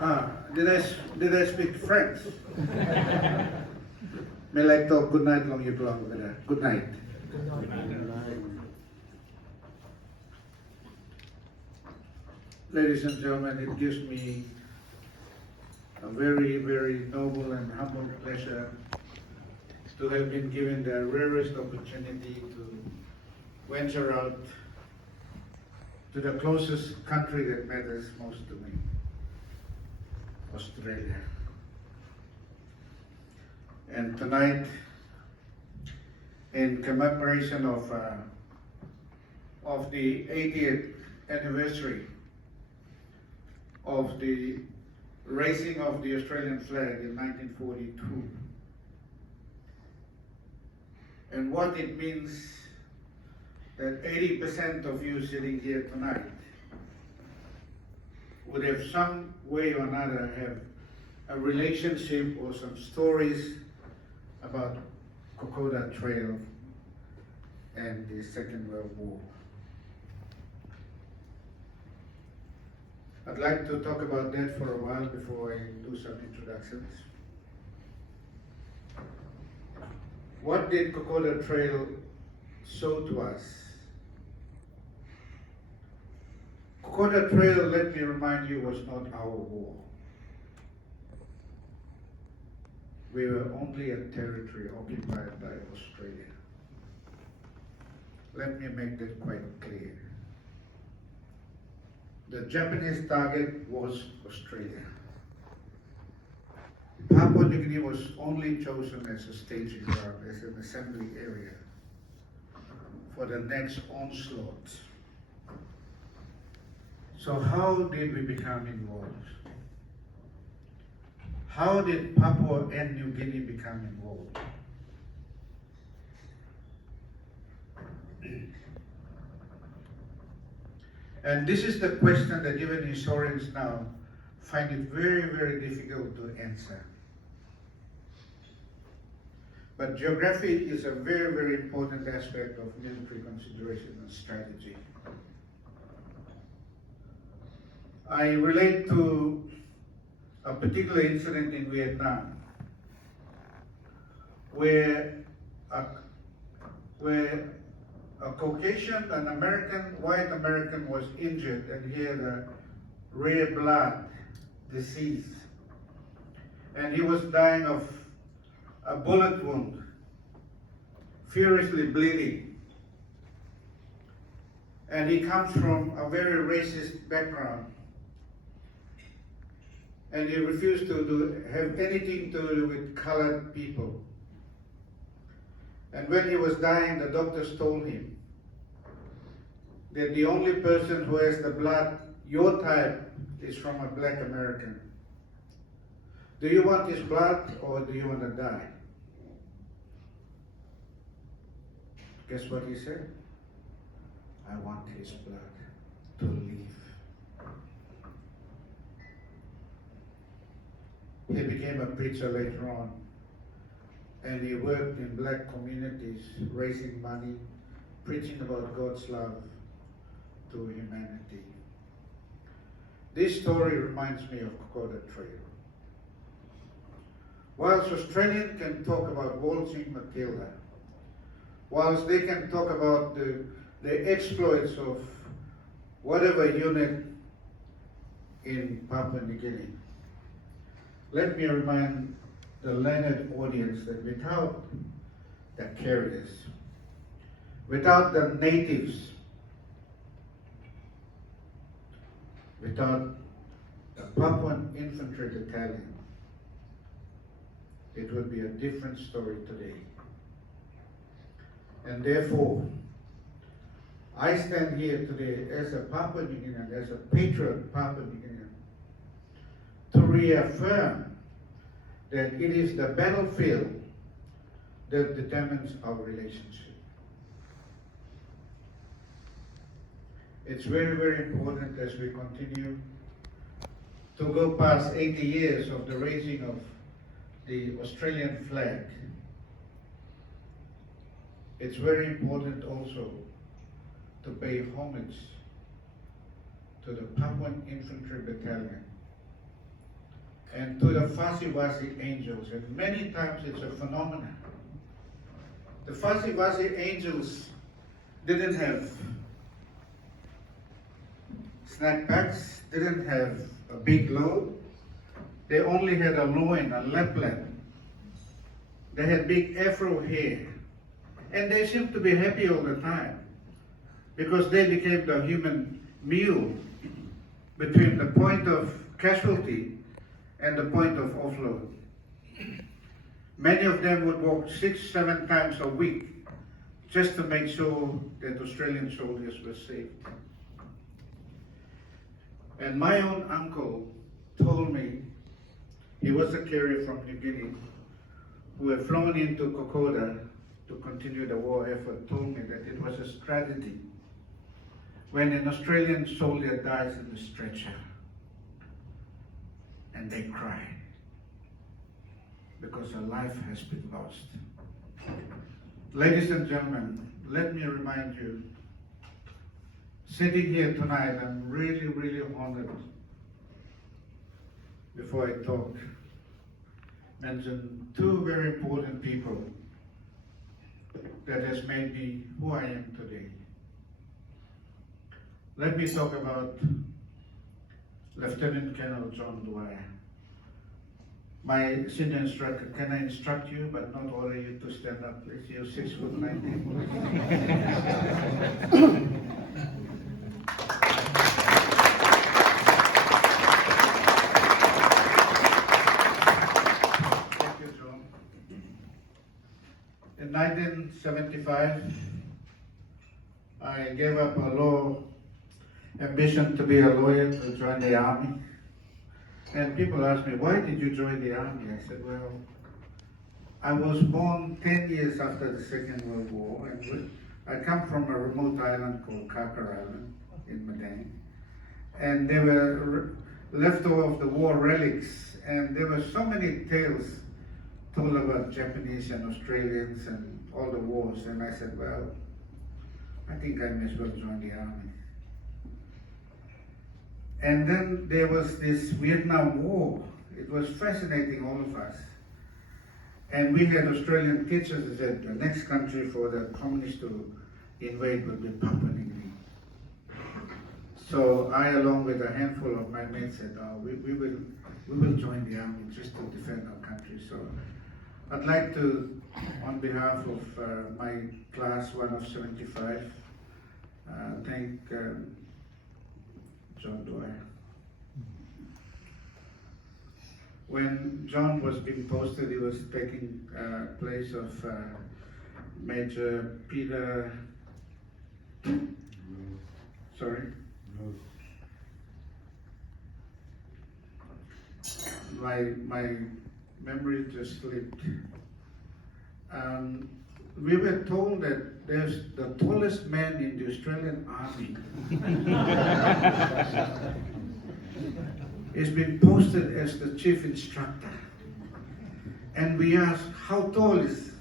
Did I speak French? May like to good night long you long there. Good night. Ladies and gentlemen, it gives me a very, very noble and humble pleasure to have been given the rarest opportunity to venture out to the closest country that matters most to me, Australia. And tonight, in commemoration of the 80th anniversary of the raising of the Australian flag in 1942, and what it means that 80% of you sitting here tonight would have some way or another have a relationship or some stories about Kokoda Trail and the Second World War. I'd like to talk about that for a while before I do some introductions. What did Kokoda Trail show to us? Kokoda Trail, let me remind you, was not our war. We were only a territory occupied by Australia. Let me make that quite clear. The Japanese target was Australia. Papua New Guinea was only chosen as a staging ground, as an assembly area for the next onslaught. So how did we become involved? How did Papua and New Guinea become involved? And this is the question that even historians now find it very, very difficult to answer. But geography is a very, very important aspect of military consideration and strategy. I relate to a particular incident in Vietnam where a Caucasian, an American, white American was injured and he had a rare blood disease. And he was dying of a bullet wound, furiously bleeding. And he comes from a very racist background. And he refused to have anything to do with colored people. And when he was dying, the doctors told him that the only person who has the blood, your type, is from a black American. Do you want his blood or do you want to die? Guess what he said? I want his blood to live. He became a preacher later on, and he worked in black communities, raising money, preaching about God's love to humanity. This story reminds me of Kokoda Trail. Whilst Australians can talk about waltzing Matilda, whilst they can talk about the exploits of whatever unit in Papua New Guinea, let me remind the learned audience that without the carriers, without the natives, without the Papuan Infantry Battalion, it would be a different story today. And therefore, I stand here today as a Papua New Guinean, as a patriot Papua New Guinean, to reaffirm that it is the battlefield that determines our relationship. It's very, very important as we continue to go past 80 years of the raising of the Australian flag. It's very important also to pay homage to the Papuan Infantry Battalion and to the Fuzzy-Wuzzy Angels, and many times it's a phenomenon. The Fuzzy-Wuzzy Angels didn't have snack packs, didn't have a big load. They only had a loin, a lapland. They had big afro hair. And they seemed to be happy all the time because they became the human meal between the point of casualty and the point of offload. Many of them would walk 6-7 times a week just to make sure that Australian soldiers were saved. And my own uncle told me, he was a carrier from New Guinea, who had flown into Kokoda to continue the war effort, told me that it was a tragedy when an Australian soldier dies in the stretcher and they cry because a life has been lost. Ladies and gentlemen, let me remind you, sitting here tonight, I'm really, really honored, before I talk, mention two very important people that has made me who I am today. Let me talk about Lieutenant Colonel John Dwyer. My senior instructor, can I instruct you but not order you to stand up, please? You're 6'19". Thank you, John. In 1975, I gave up a low ambition to be a lawyer to join the army. And people ask me, why did you join the army? I said, well, I was born 10 years after the Second World War, and I come from a remote island called Carker Island in Madang. And they were left over of the war relics, and there were so many tales told about Japanese and Australians and all the wars. And I said, well, I think I may as well join the army. And then there was this Vietnam War. It was fascinating, all of us. And we had Australian teachers that said the next country for the communists to invade would be Papua New Guinea. So I, along with a handful of my mates, said, oh, we will join the army just to defend our country. So I'd like to, on behalf of my class 1 of 75, thank John Dwyer. When John was being posted, he was taking place of Major Peter. Sorry. My memory just slipped. We were told that there's the tallest man in the Australian Army is being posted as the chief instructor. And we asked, how tall is he?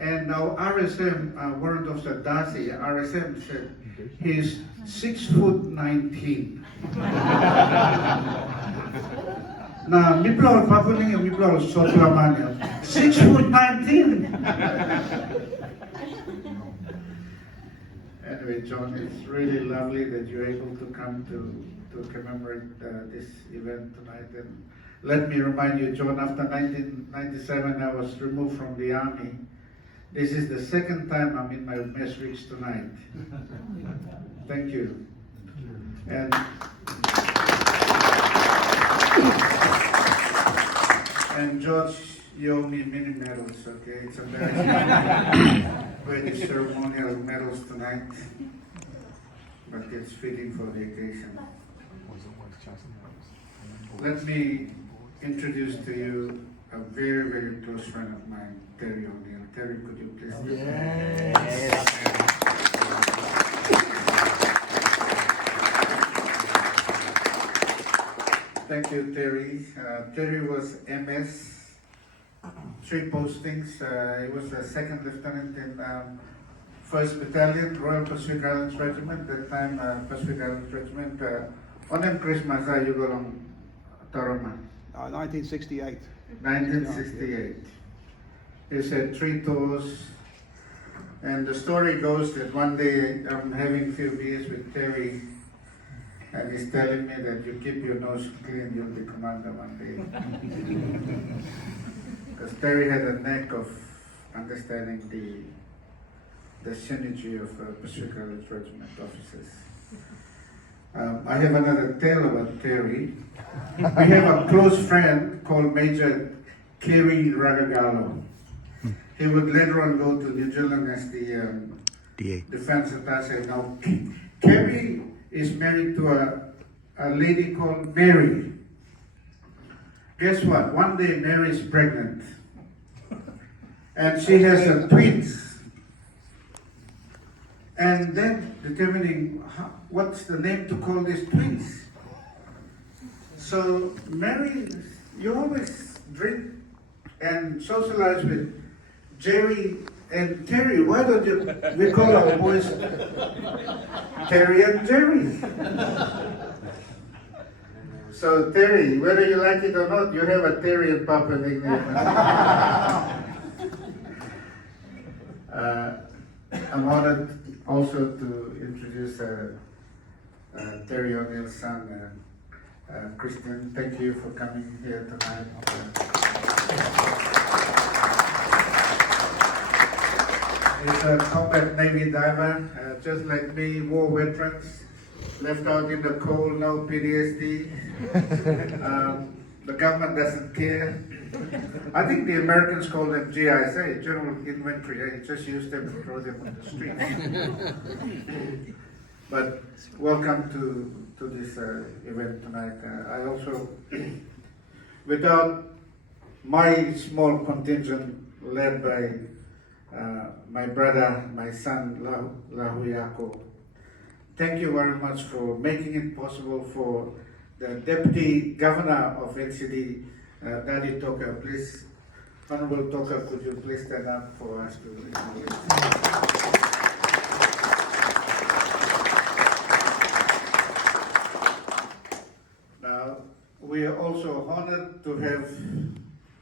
And our RSM, Warrant Officer Darcy, RSM said, he's 6'19". Now, miplo papuling and miplo sotlamanya. 6'19". Anyway, John, it's really lovely that you're able to come to commemorate this event tonight. And let me remind you, John, after 1997, I was removed from the army. This is the second time I'm in my mess reach tonight. Thank you. And George, you owe me many medals, okay? It's embarrassing. Very ceremonial medals tonight, but it's fitting for the occasion. Let me introduce to you a very, very close friend of mine, Terry O'Neill. Terry, could you please? Yes. Thank you, Terry. Terry was MS, 3 postings. He was a second lieutenant in 1st Battalion, Royal Pacific Islands Regiment. That time, Pacific Islands Regiment. Onem Christmas, you go along Taroma. 1968. 1968. He said 3 tours. And the story goes that one day I'm having a few beers with Terry, and he's telling me that you keep your nose clean, you'll be commander one day. Because Terry had a knack of understanding the synergy of Pacific Islands Regiment officers. I have another tale about Terry. We have a close friend called Major Kerry Ragagallo. He would later on go to New Zealand as the defense attaché. Now, Kerry is married to a lady called Mary. Guess what? One day Mary is pregnant. And she has twins. And then determining what's the name to call these twins. So Mary, you always drink and socialize with Jerry and Terry. Why don't we call our boys Terry and Jerry? So Terry, whether you like it or not, you have a Terry and Papa nickname. I'm honored also to introduce Terry O'Neill's son, Christian. Thank you for coming here tonight. He's a combat Navy diver, just like me, war veterans, left out in the cold, no PTSD. The government doesn't care. I think the Americans call them GISA, General Inventory. I just use them and throw them on the street. But welcome to this event tonight. I also, without my small contingent led by my brother, my son, Lahuyako, thank you very much for making it possible for the Deputy Governor of NCD, Daddy Toka. Please, Honorable Toka, could you please stand up for us to introduce? Now, we are also honored to have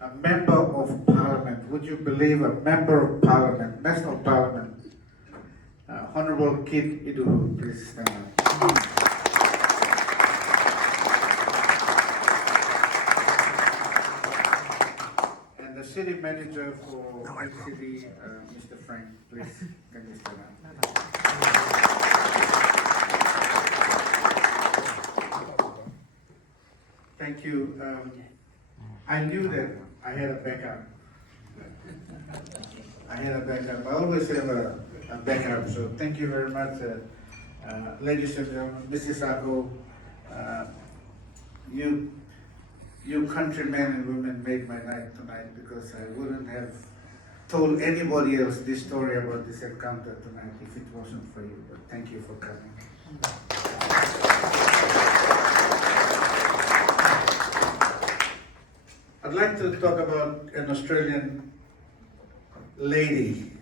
a member of parliament. Would you believe a member of parliament, national parliament? Honorable Kid Idu, please stand up. And the city manager for NCD, Mr. Frank, please, can you stand up? Thank you. I knew that I had a backup. I always have a backup, so thank you very much. Ladies and gentlemen, Mrs. Ako, you countrymen and women made my night tonight, because I wouldn't have told anybody else this story about this encounter tonight if it wasn't for you. But thank you for coming. I'd like to talk about an Australian lady